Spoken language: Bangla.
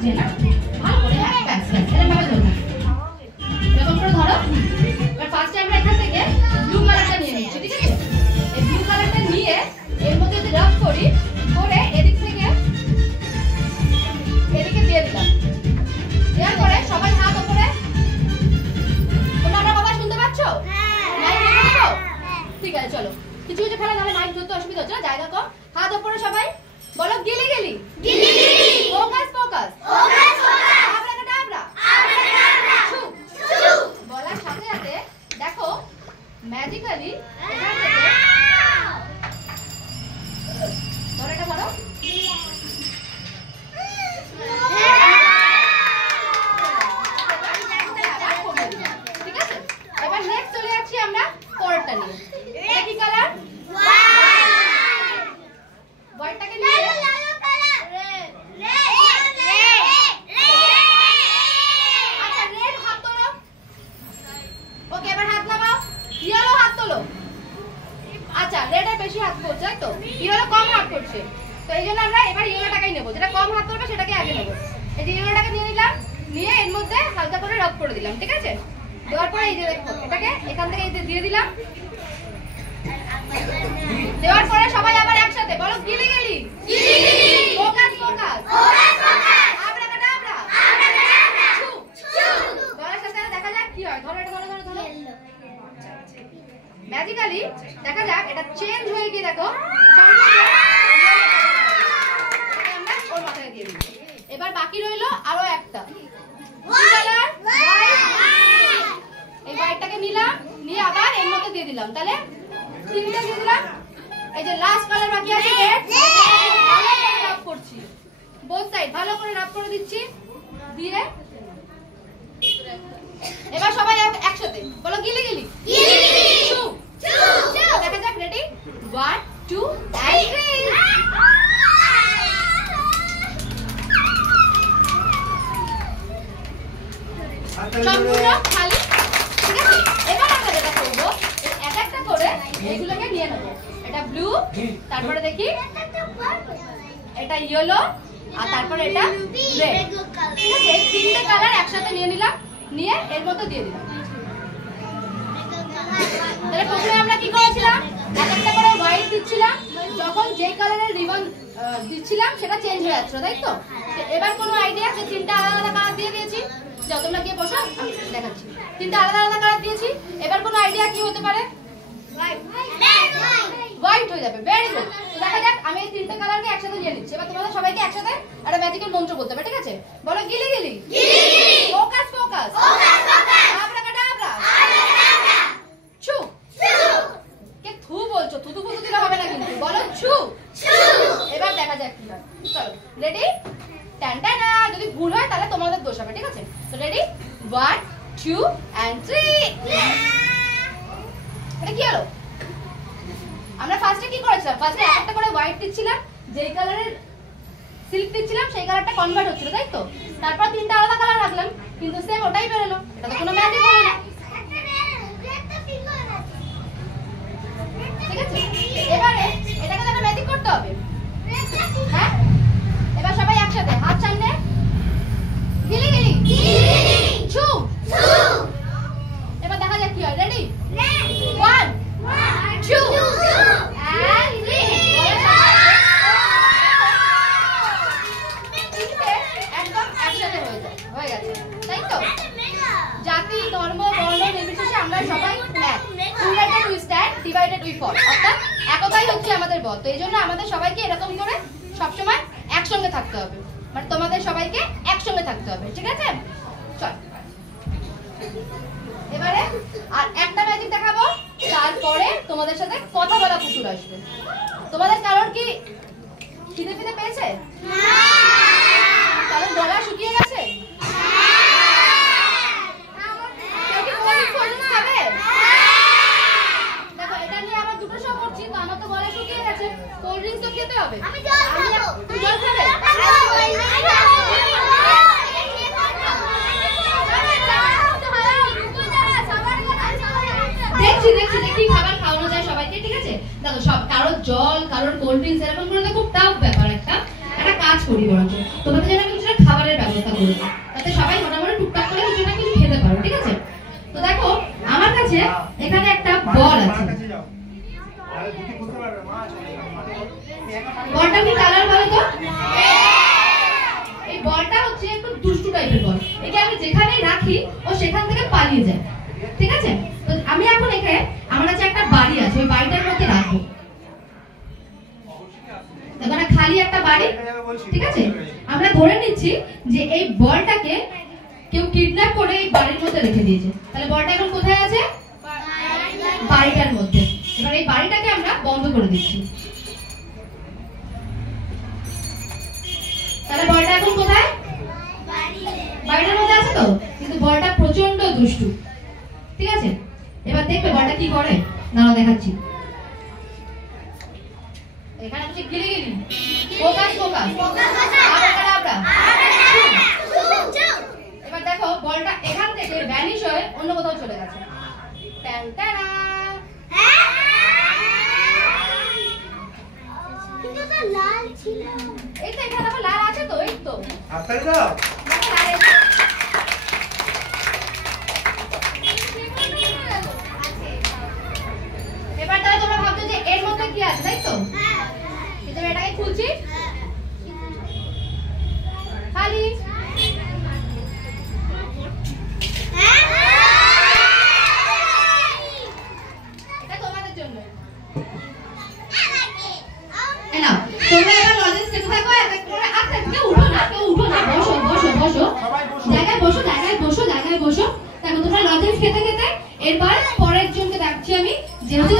লাগছে না ভালো করে হ্যাঁ ব্যাস ব্যাস এরকম ভাবে ধরো এরকম করে ধরো এবার ফার্স্টে আমরা এখান থেকে ব্লু কালারটা নিয়ে নিচ্ছি ঠিক আছে এই ব্লু কালারটা নিয়ে এর মধ্যে যদি রাব করি করে এদিক থেকে এদিকে দিয়ে দিলাম দেওয়ার পরে সবাই হাত উপরে তোমরা আমার কথা শুনতে পাচ্ছ হ্যাঁ ঠিক আছে চলো কিছু কিছু খেলা নাহলে মাইক ধরতে অসুবিধা হচ্ছে না জায়গা কম হাত উপরে সবাই বলো গিলি গিলি গিলি গিলি ফোকাস ফোকাস ফোকাস ফোকাস আবরাকাডাবরা আবরাকাডাবরা ছু ছু বলার সাথে সাথে দেখো ম্যাজিক্যালি এখান থেকে ধরো এটা ধরো ঠিক আছে এবার নেক্সট চলে যাচ্ছি আমরা পরেরটা নিয়ে এটা কি কালার হোয়াইটটাকে নিয়ে লাল কালার রেড আচ্ছা রেড হাত তোলো ওকে এবার হাত নামাও ইয়েলো হাত তোলো আচ্ছা রেডে বেশি হাত করছে তাই তো ইয়েলো কম হাত করছে তো এইজন্য আমরা এবার ইয়েলোটাকেই নেব যেটা কম হাত করবে সেটাকে আগে নেব এই যে ইয়েলোটাকে নিয়ে নিলাম নিয়ে এর মধ্যে হালকা করে রাব করে দিলাম ঠিক আছে দেওয়ার পরে এই যে দেখো এটাকে এখান থেকে এই যে দিয়ে দিলাম দেওয়ার পরে সবাই আবার একসাথে বলো গিলি গিলি গিলি গিলি ফোকাস ফোকাস ফোকাস ফোকাস আবরাকাডাবরা আবরাকাডাবরা ছু ছু বলার সাথে দেখা যাক কি হয় ধরো এটা ধরো ধরো ধরো ম্যাজিক্যালি দেখা যাক এটা চেঞ্জ হয়ে গিয়ে দেখো আমরা ওর মাথায় দিয়ে দিই এবার বাকি রইলো আরো একটা কালার হোয়াইট এই হোয়াইটটাকে নিলাম নিয়ে আবার এর মধ্যে দিয়ে দিলাম তাহলে তিনটা দিয়ে দিলাম এই যে লাস্ট কালার বাকি আছে রেড ভালো করে রাব করছি বোথ সাইড ভালো করে রাব করে দিচ্ছি দিয়ে এবার সবাই একসাথে বলো গিলি গিলি গিলি গিলি ছু ছু দেখা যাক রেডি 1 2 and 3 সম্পূর্ণ খালি ঠিক আছে এবার আমরা যেটা করব এক একটা করে এগুলোকে নিয়ে নেব এটা ব্লু তারপরে দেখি এটা ইয়েলো আর তারপরে এটা রেড ঠিক আছে এই তিনটে কালার একসাথে নিয়ে নিলাম নিয়ে এর মধ্যে দিয়ে দিলাম তাহলে প্রথমে আমরা কি করেছিলাম এক একটা করে হোয়াইট দিচ্ছিলাম যখন যে কালারের রিবন দিচ্ছিলাম সেটা চেঞ্জ হয়ে যাচ্ছে তাই তো এবার কোনো আইডিয়া যে তিনটা আলাদা আলাদা কালার দিয়ে দিয়েছি যাও তোমরা গিয়ে বসো দেখাচ্ছি তিনটা আলাদা আলাদা কালার দিয়েছি এবার কোনো আইডিয়া কি হতে পারে হোয়াইট হয়ে যাবে ভেরি গুড দেখা যাক আমি এই তিনটে কালারকে একসাথে নিয়ে নিচ্ছি এবার তোমাদের সবাইকে একসাথে একটা ম্যাজিক্যাল মন্ত্র বলতে হবে ঠিক আছে বলো গিলি গিলি গিলি গিলি ফোকাস ফোকাস ফোকাস ফোকাস আবরাকাডাবরা আবরাকাডাবরা ছু ছু কে থু বলছো থু থু থু দিলে হবে না কিন্তু বলো ছু ছু এবার দেখা যাক কি হয় চলো রেডি টান টান যদি ভুল হয় তাহলে তোমাদের দোষ হবে ঠিক আছে তো রেডি 1 2 and 3 এটা কি হলো আমরা ফার্স্টে কি করেছিলাম ফার্স্টে একটা করে হোয়াইট দিচ্ছিলাম যেই কালারের সিল্ক দিচ্ছিলাম সেই কালারটা কনভার্ট হচ্ছিল তাই তো তারপর তিনটা আলাদা কালার রাখলাম কিন্তু সেম ওটাই বেরোলো এটা তো কোনো ম্যাজিক হলো না ঠিক আছে এবারে এটাকে তো ম্যাজিক করতে হবে হ্যাঁ এবার সবাই একসাথে হাত সামনে গিলি গিলি গিলি গিলি ছু ছু এবার দেখা যাক কি হয় রেডি 1 2 and 3 একদম একসাথে হয়ে গেছে তাই তো জাতি ধর্ম বর্ণ নির্বিশেষে আমরা সবাই এক united we stand divided we fall অর্থাৎ একতাই হচ্ছে আমাদের বল তো এইজন্য আমাদের সবাইকে এরকম করে সবসময় একসঙ্গে থাকতে হবে মানে তোমাদের সবাইকে একসঙ্গে থাকতে হবে ঠিক আছে চল এবারে আর একটা ম্যাজিক দেখাবো তারপরে তোমাদের সাথে কথা বলা পুতুল আসবে তোমাদের কারোর কি খিদে ফিদে পেয়েছে কারোর গলা শুকিয়ে গেছে দেখো এটা নিয়ে আমার দুটো শো করছি তো আমার তো গলা শুকিয়ে গেছে কোল্ড ড্রিঙ্কস তো খেতে হবে আমি জল খাবো তুমি জল খাবে দেখছি দেখছি দেখি খাবার খাওয়ানো যায় সবাইকে ঠিক আছে দেখো সব কারোর জল কারোর কোল্ড ড্রিঙ্কস এরকম করে তো খুব টাফ ব্যাপার একটা কাজ করি করে দেবো, যাতে সবাই মোটামুটি টুকটাক করে কিছু না কিছু খেতে পারো, ঠিক আছে? তো দেখো আমার কাছে এখানে একটা বল আছে। বলটা কি কালার বলো তো? এই বলটা হচ্ছে একটু দুষ্টু টাইপের বল। একে আমি যেখানেই রাখি ও সেখান থেকে পালিয়ে যায়, ঠিক আছে? তো আমি এখন একে আমার কাছে একটা বাড়ি আছে, ওই বাড়িটার মধ্যে রাখবো। এখানে খালি একটা বাড়ি, ঠিক আছে? আমরা ধরে নিচ্ছি যে এই বলটাকে কেউ কিডন্যাপ করে এই বাড়ির মধ্যে রেখে দিয়েছে। তাহলে বলটা এখন কোথায় আছে? বাড়িটার মধ্যে। এবার এই বাড়িটাকে আমরা বন্ধ করে দিচ্ছি। তাহলে বলটা এখন কোথায়? বাড়িটার মধ্যে আছে তো? কিন্তু বলটা প্রচন্ড দুষ্টু, ঠিক আছে? এবার দেখবে বলটা কি করে, দাঁড়াও দেখাচ্ছি। এখানে হচ্ছে গিলিগিলি, ফোকাস ফোকাস, আবরাকাডাবরা। এবার দেখো বলটা এখান থেকে ভ্যানিশ হয়ে অন্য কোথাও চলে গেছে। টানটানা, কিন্তু তো লাল ছিল। এই তো এখানে দেখো লাল আছে তো, এই তো আপনারা দাও দেখো লাল আছে। এবার তাহলে তোমরা ভাবছো যে এর মধ্যে কি আছে, তাই তো? কিন্তু এটাকে খুলছি, খালি। এটা তোমাদের জন্য। না তোমরা এবার লজেন্স খেতে থাকো, এক এক করে। আচ্ছা কেউ উঠো না, কেউ উঠো না, বসো বসো বসো, জায়গায় বসো, জায়গায় বসো, জায়গায় বসো। দেখো তোমরা লজেন্স খেতে খেতে এরপর